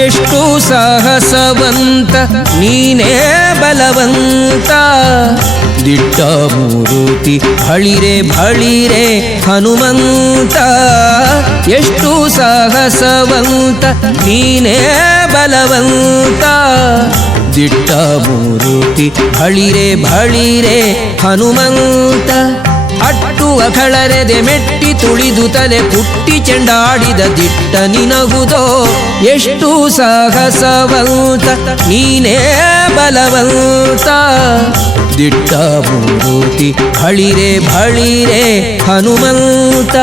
ಎಷ್ಟು ಸಾಹಸವಂತ ನೀನೇ ಬಲವಂತ. ದಿಟ್ಟ ಮೂರುತಿ ಭಳಿರೆ ಭಳಿರೆ ಹನುಮಂತ. ಎಷ್ಟು ಸಾಹಸವಂತ ನೀನೇ ಬಲವಂತ. ದಿಟ್ಟ ಮೂರುತಿ ಭಳಿರೆ ಭಳಿರೆ ಹನುಮಂತ. ಅಟ್ಟುವ ಖಳರೆದೆ ಮೆಟ್ಟಿ ತುಳಿದು ತಲೆ ಪುಟ್ಟಿ ಚೆಂಡಾಡಿದ ದಿಟ್ಟ ನಿನಗುದೋ. ಎಷ್ಟು ಸಾಹಸವಂತ ನೀನೇ ಬಲವಂತ. ದಿಟ್ಟ ಮೂರುತಿ ಭಳಿರೆ ಭಳಿರೆ ಹನುಮಂತ.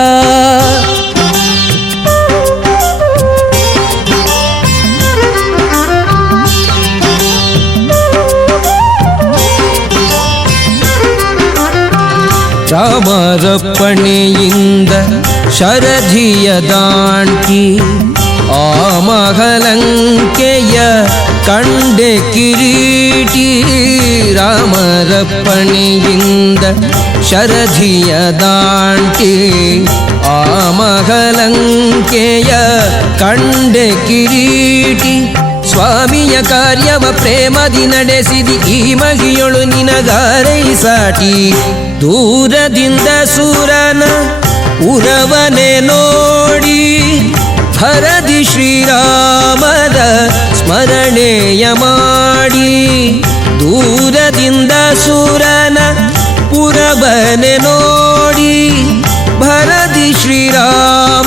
ರಾಮರಪ್ಪಣೆಯಿಂದ ಶರಧಿಯ ದಾಂಟಿ ಆ ಮಹಲಂಕೆಯ ಕಂಡೆ ಕಿರೀಟಿ. ರಾಮರಪ್ಪಣೆಯಿಂದ ಶರಧಿಯ ದಾಂಟಿ ಆ ಮಹಲಂಕೆಯ ಕಂಡೆ ಕಿರೀಟಿ. ಸ್ವಾಮಿಯ ಕಾರ್ಯವ ಪ್ರೇಮದಿ ನಡೆಸಿದಿ ಈ ಮಹಿಯೊಳು ನಿನಗಾರೈ ಸಾಟಿ. ದೂರದಿಂದ ಸುರನ ಉರವನೆ ನೋಡಿ ಹರದಿ ಶ್ರೀರಾಮರ ಸ್ಮರಣೆಯ ಮಾಡಿ. ದೂರದಿಂದ ಸುರನ ಪುರವನೆ ನೋಡಿ ಭರದಿ ಶ್ರೀರಾಮ.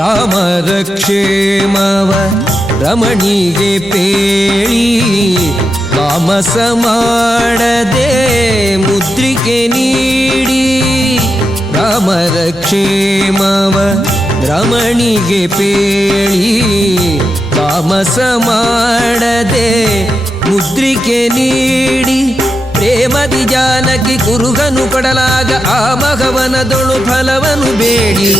ರಾಮರ ಕ್ಷೇಮವ ರಮಣಿಗೆ ಪೇಳಿ ತಾಮಸ ಮಾಡದೆ ಮುದ್ರಿಕೆ ನೀಡಿ. ರಾಮರ ಕ್ಷೇಮವ ರಮಣಿಗೆ ಪೇಳಿ ತಾಮಸ ಮಾಡದೆ ಮುದ್ರಿಕೆ ನೀಡಿ. ಪ್ರೇಮದಿ ಜಾನಕಿ ಕುರುಗನು ಕೊಡಲಾಗ ಆ ಮಗವನದೊಳು ಫಲವನು ಬೇಡಿ.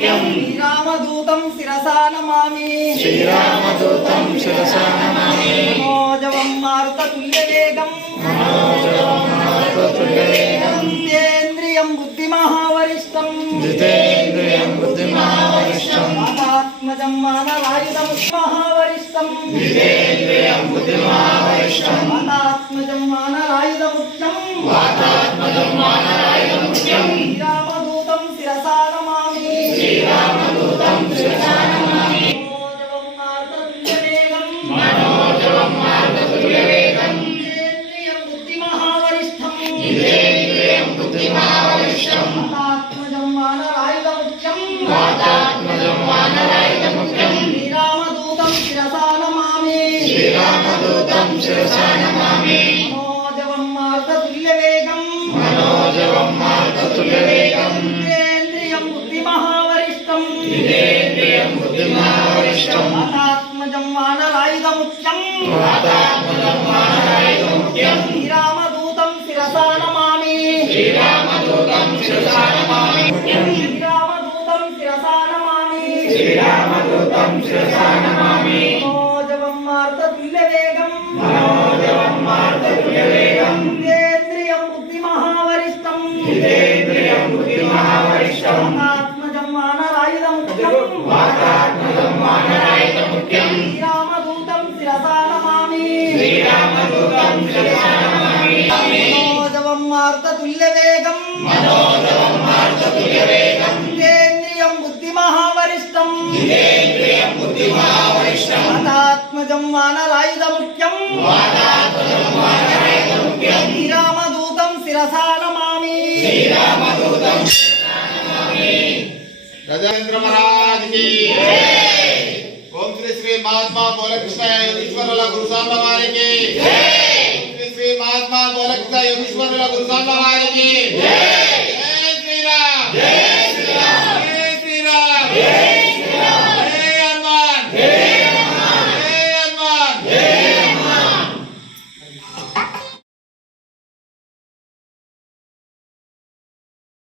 శ్రీరామదూతం శిరసా నమామి శ్రీరామదూతం శిరసా నమామి మనోజవం మారుతతుల్యవేగం జితేంద్రియం బుద్ధిమహావరిష్టం జితేంద్రియం బుద్ధిమహావరిష్టం వాతాత్మజం మానవాయుధం మహావరిష్టం జితేంద్రియం బుద్ధిమహావరిష్టం వాతాత్మజం మానవాయుధముఖ్యం వాతాత్మజం మానరాయుధముఖ్యం శ్రీరామదూతం శిరసా నమామి శ్రీరామదూతం శిరసా నమామి మనోజవం మారుతతుల్యవేగం మనోజవం మారుతతుల్యవేగం జితేంద్రియం బుద్ధిమహావరిష్టం జితేంద్రియం బుద్ధిమహావరిష్టం వాతాత్మజం మానవాయుధముఖ్యం వాతాత్మజం మానరాయుధముఖ్యం శ్రీరామదూతం శిరసా నమామి శ్రీరామదూతం శిరసా నమామి మనోజవం మారుతతుల్యవేగం మనోజవం మారుతతుల్యవేగం జితేంద్రియం బుద్ధిమహావరిష్టం జితేంద్రియం బుద్ధిమహావరిష్టం వాతాత్మజం మానవాయుధముఖ్యం వాతాత్మజం మానరాయుధముఖ్యం శ్రీరామదూతం శిరసా నమామి శ్రీరామదూతం శిరసా నమామి శ్రీరామదూతం శిరసా నమామి శ్రీరామదూతం శిరసా నమామి మనోజవం మారుతతుల్యవేగం మనోజవం మారుతతుల్యవేగం జితేంద్రియం బుద్ధిమహావరిష్టం జితేంద్రియం బుద్ధిమహావరిష్టం వాతాత్మజం మానవాయుధముఖ్యం వాతాత్మజం మానరాయుధముఖ్యం శ్రీరామదూతం శిరసా నమామి శ్రీరామదూతం శిరసా నమామి మనోజవం మారుతతుల్యవేగం మనోజవం మారుతతుల్యవేగం జితేంద్రియం బుద్ధిమహావరిష్టం జితేంద్రియం బుద్ధిమహావరిష్టం వాతాత్మజం మానవాయుధముఖ్యం వాతాత్మజం శిరసా నమామి गजेंद्र महाराज की ओम श्री श्री महात्मा बोले कृष्ण ईश्वर गुरु साहब की